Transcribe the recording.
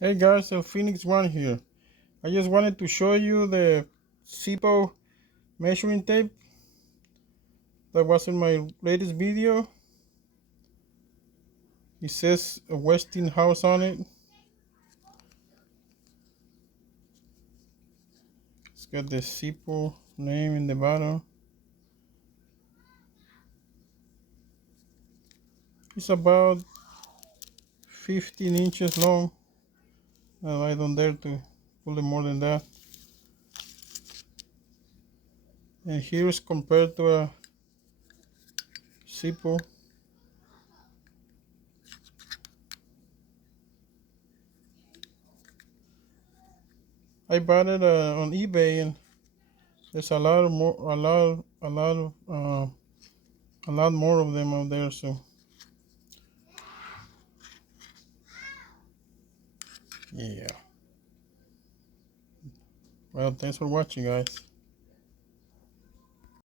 Hey guys, Phoenix One here. I just wanted to show you the Zippo measuring tape that was in my latest video. It says a Westinghouse on it. It's got the Zippo name in the bottom. It's about 15 inches long. I don't dare to pull it more than that. And here's compared to a Zippo. I bought it on eBay, and there's a lot more, a lot more of them out there. So yeah. Well, thanks for watching, guys.